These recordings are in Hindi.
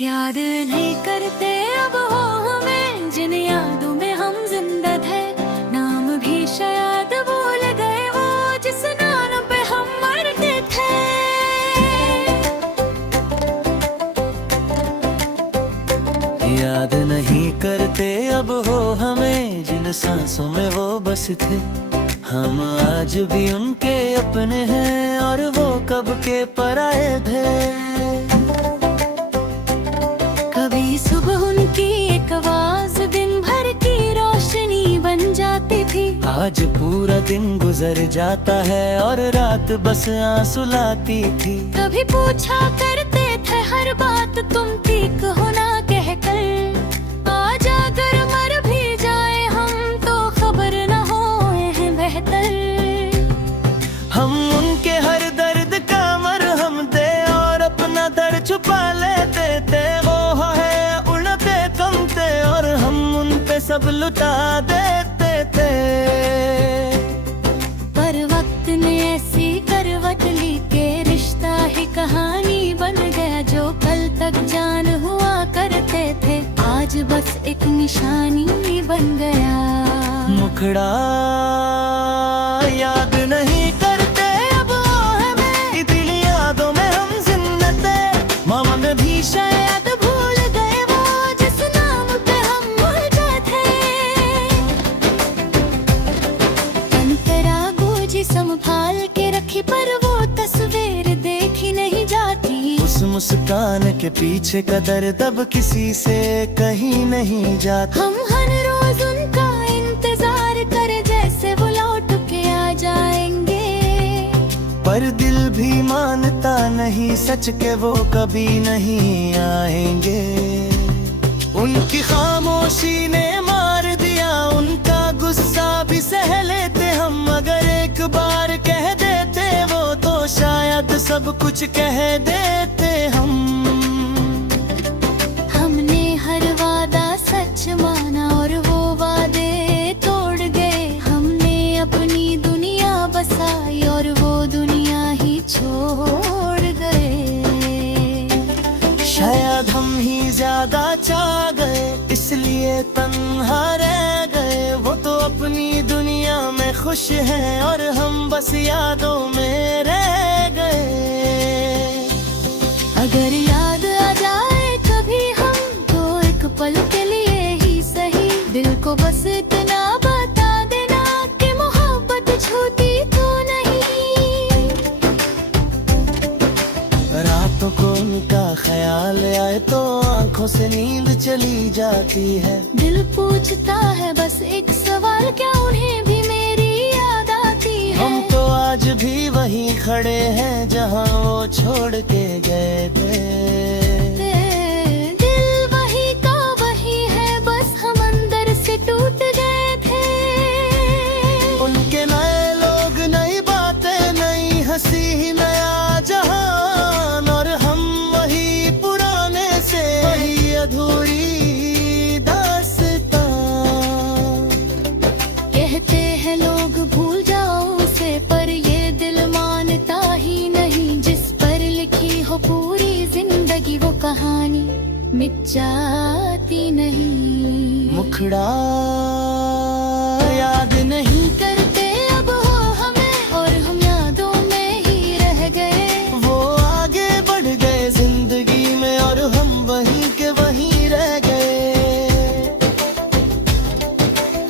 याद नहीं करते अब हो हमें जिन यादों में हम जिंदा थे। नाम भी शायद भूल गए वो जिस नाम पे हम मरते थे। याद नहीं करते अब हो हमें जिन सांसों में वो बस थे। हम आज भी उनके अपने हैं और वो कब के पराए थे। कभी सुबह उनकी एक आवाज दिन भर की रोशनी बन जाती थी। आज पूरा दिन गुजर जाता है और रात बस आंसू लाती थी। कभी पूछा करते थे हर बात तुम ठीक हो ना कहकर। आज अगर मर भी जाए हम तो खबर न होए हैं बेहतर। हम उनके हर दर्द का मरहम दे और अपना दर्द छुपा लेते थे। वो है उड़ते कमते और हम उन पे सब लुटा देते थे। पर वक्त ने ऐसी करवट ली के रिश्ता ही कहानी बन गया। जो कल तक जान हुआ करते थे आज बस एक निशानी बन गया। मुखड़ा याद नहीं करते अब हमें दिल यादों में हम जिंदा थे। ममन भी शायद भूल गए वो जिस नाम पे हम मुर्दा थे। अंतरा गोजी संभाल के रखी पर वो तस्वीर देखी नहीं जाती। उस मुस्कान के पीछे का दर्द अब किसी से कहीं नहीं जाता। हम हर रोज उनका इंतजार कर जैसे वो लौट के आ जाएंगे। पर दिल भी मानता नहीं सच के वो कभी नहीं आएंगे। उनकी खामोशी ने मार दिया उनका गुस्सा भी सह लेते हम। अगर एक बार कह देते वो तो शायद सब कुछ कह देते हम। हमने हर वादा सच माना और वो वादे तोड़ गए। हमने अपनी दुनिया बसाई और वो दुनिया ही छोड़ गए। शायद हम ही ज्यादा चाह गए इसलिए तन्हा रह गए। वो तो अपनी दुनिया में खुश हैं और हम बस यादों में रह गए। अगर याद आ जाए कभी हम तो एक पल के लिए ही सही दिल को बस इतना बता देना कि मोहब्बत छूती तो नहीं। रातों को उनका ख्याल आए तो आंखों से नींद चली जाती है। दिल पूछता है बस एक सवाल क्या उन्हें भी मेरी याद आती है। हम तो आज भी वहीं खड़े हैं जहां वो छोड़ के गए थे। दिल वही का वही है बस हम अंदर से टूट गए थे। उनके नए लोग नई बातें नई हंसी नया जहान और हम वही पुराने से वही अधूरी दास्तां। कहते हैं लोग भूल जाओ उसे पर ये दिल मानता ही नहीं। जिस पर लिखी हो पूरी जिंदगी वो कहानी मिट जाती नहीं। मुखड़ा याद नहीं करते अब हो हमें और हम यादों में ही रह गए। वो आगे बढ़ गए जिंदगी में और हम वहीं के वहीं रह गए।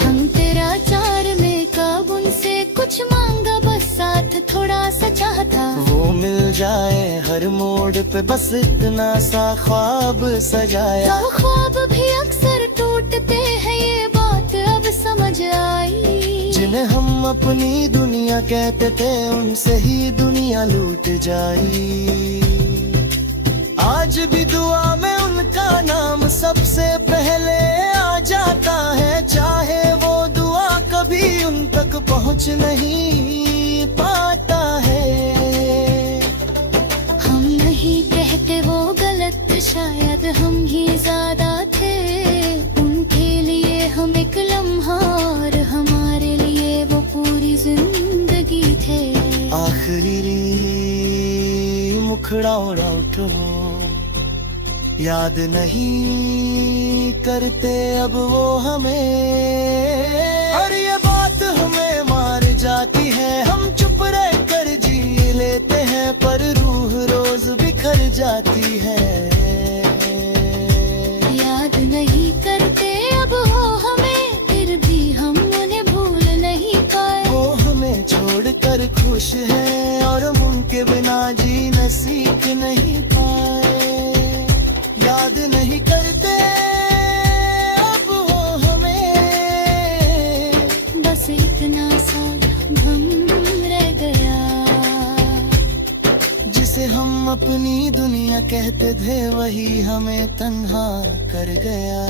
हम तेरा चार में कब उनसे कुछ मांगा बस साथ थोड़ा सा चाहता। वो मिल जाए हर मोड़ पे बस इतना सा ख्वाब सजाया। तो ख्वाब भी अक्सर टूटते हैं ये बात अब समझ आई। जिन्हें हम अपनी दुनिया कहते थे उनसे ही दुनिया लूट जाई। आज भी दुआ में उनका नाम सबसे पहले आ जाता है। चाहे वो दुआ कभी उन तक पहुंच नहीं पाता है। हम नहीं कहते वो गलत शायद हम ही ज्यादा थे। उनके लिए हम एक लम्हा और हमारे लिए वो पूरी जिंदगी थे। आखिरी मुखड़ा उठो याद नहीं करते अब वो हमें, और ये बात हमें मार जाती है। हम चुप रह कर जी लेते हैं, पर रूह रोज बिखर जाती है। याद नहीं करते अब वो हमें, फिर भी हम उन्हें भूल नहीं पाए। वो हमें छोड़कर खुश है, और हम उनके बिना जीना सीख नहीं पाए। याद नहीं करते अब वो हमें, बस इतना सा गम रह गया, जिसे हम अपनी दुनिया कहते थे वही हमें तन्हा कर गया।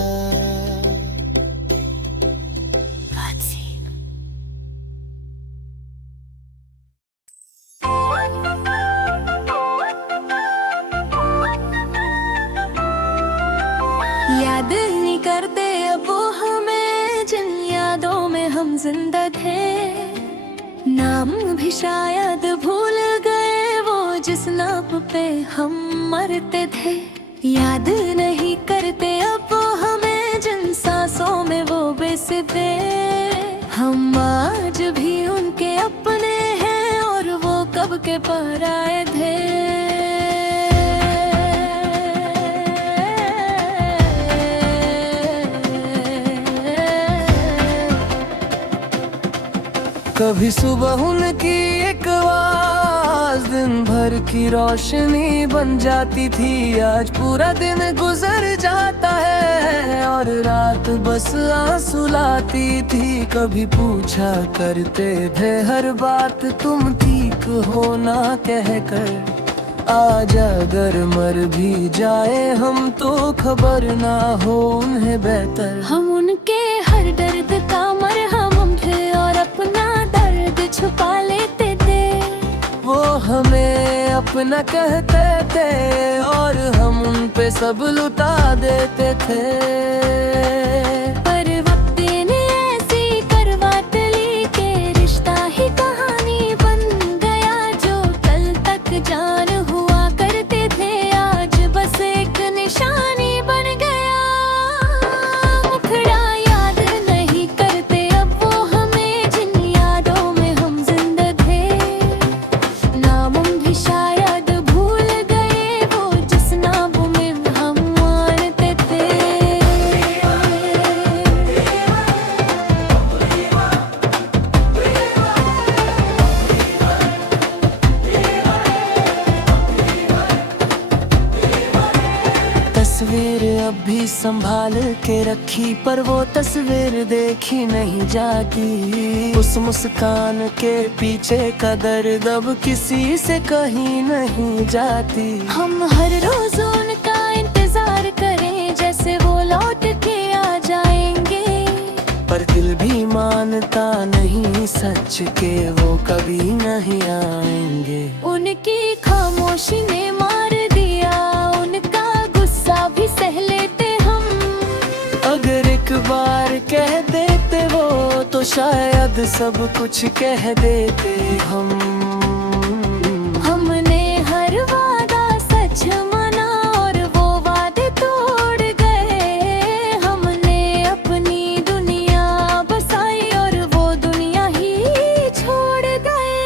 याद नहीं करते अब वो हमें, जिन यादों में हम जिंदा थे। नाम भी शायद भूल गए, वो जिस नाम पे हम मरते थे। याद नहीं करते अब वो हमें, जिन सांसों में वो बसे थे। हम आज भी उनके अपने हैं, और वो कब के पराए थे। कभी सुबह उनकी एक आवाज दिन भर की रोशनी बन जाती थी। आज पूरा दिन गुजर जाता है, और रात बस आंसू लाती थी। कभी पूछा करते थे हर बात, तुम ठीक हो ना कहकर। आज अगर मर भी जाए हम, तो खबर ना हो उन्हें बेहतर। हम उनके हर दर्द का मरहम थे, और अपना दर्द छुपा लेते थे। वो हमें अपना कहते थे, और हम उन पे सब लुटा देते थे। पर वक्त ने ऐसी करवट ली के रिश्ता ही कहानी बन गया। जो कल तक जान हुआ करते थे, आज बस एक निशानी बन गया। मुखड़ा याद नहीं करते अब वो हमें, जिन यादों में हम जिंदा थे। नाम भी शायद भूल गए, वो जिस नाम में हम मानते थे। तस्वीर अब भी संभाल के रखी, पर वो तस्वीर देखी नहीं जाती। उस मुस्कान के पीछे का दर्द अब किसी से कहीं नहीं जाती। हम हर रोज उनका इंतजार करें, जैसे वो लौट के आ जाएंगे। पर दिल भी मानता नहीं सच के वो कभी नहीं आएंगे। उनकी खामोशी ने मार दिया, उनका गुस्सा भी सह लेते हम। अगर एक बार कह देते वो, तो शायद सब कुछ कह देते हम। हमने हर वादा सच माना, और वो वादे तोड़ गए। हमने अपनी दुनिया बसाई, और वो दुनिया ही छोड़ गए।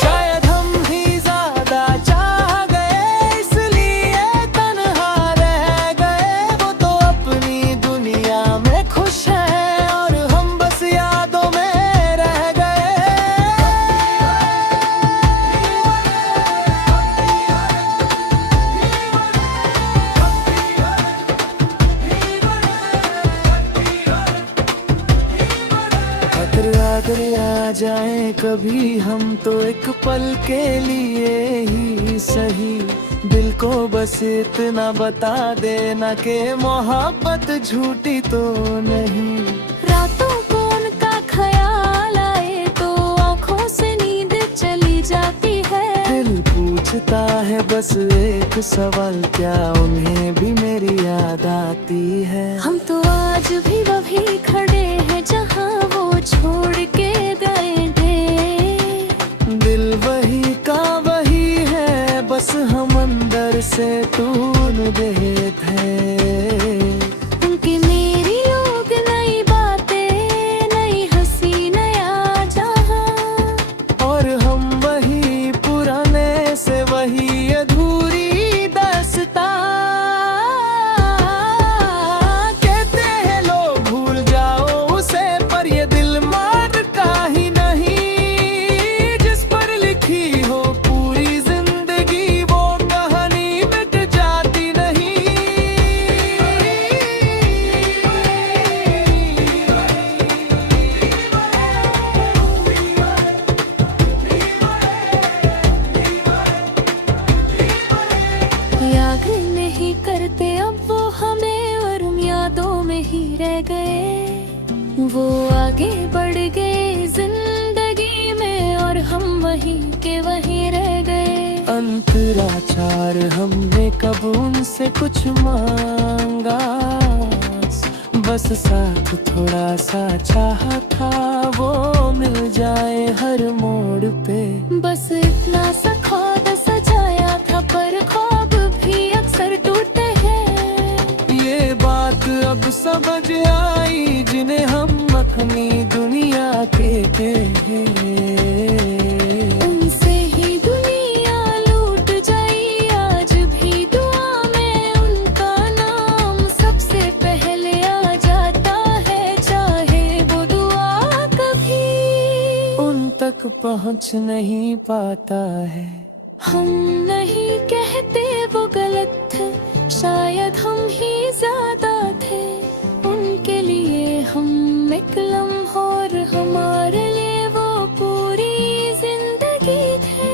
शायद हम ही ज्यादा चाह गए, इसलिए तन्हा रह गए। वो तो अपनी दुनिया में खुश है, और हम बस यादों में रह गए। अगर आ जाए कभी हम, तो एक पल के लिए ही सही। दिल को बस इतना बता देना कि मोहब्बत झूठी तो नहीं। रातों को उनका ख्याल आए, तो आंखों से नींद चली जाती है। दिल पूछता है बस एक सवाल, क्या उन्हें भी मेरी याद आती है? हम तो आज भी वही खड़े हैं, जहाँ वो छोड़ के गए थे। दिल वही का वही है, बस हम अंदर से से ढूंढते थे। उनके मेरी लोग नई बातें, नई हंसी, नया जहां, और हम वही पुराने से वही अधूरी दास्तां। कहते हैं लोग भूल जाओ उसे, पर ये दिल मार का ही नहीं। जिस पर लिखी हो पूरी जिंदगी, वो कहानी मिट जाती नहीं। याद नहीं करते अब वो हमें, और हम यादों में ही रह गए। वो आगे बढ़ गए जिंदगी में, और हम वहीं के वहीं रह गए। अंतराचार हमने कब उनसे कुछ मांगा, बस साथ थोड़ा सा चाहा था, वो मिल जाए हर मोड़ पे। बस इतना सा ख्वाब सजाया था, पर ख्वाब भी अक्सर टूटे हैं। ये बात अब समझ आई, जिन्हें हम अपनी दुनिया कहते हैं। उनसे ही दुनिया लूट जाई, आज भी दुआ में उनका नाम सबसे पहले आ जाता है। चाहे वो दुआ कभी उन तक पहुंच नहीं पाता है। हम नहीं कहते वो गलत थे, शायद हम ही ज्यादा थे। उनके लिए हम एक लम्हा, और हमारे लिए वो पूरी जिंदगी थे।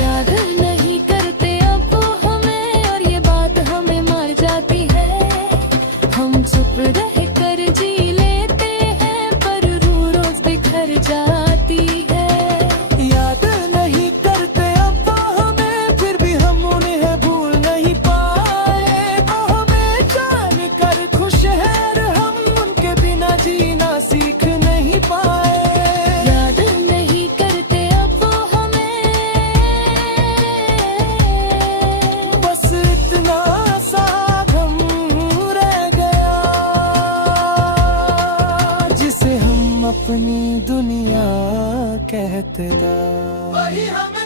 याद नहीं करते अब वो हमें, और ये बात हमें मार जाती है। हम चुप रह कर जी लेते हैं, पर रूह रोज बिखर जाती है। याद नहीं करते अब वो हमें, फिर भी हम उन्हें भूल नहीं पाए। वो हमें जान कर खुश है, हम उनके बिना जीना सीख नहीं पाए। याद नहीं करते अब वो हमें, बस इतना सा गम रह गया, जिसे हम अपनी दुनिया कहते थे। वही हमें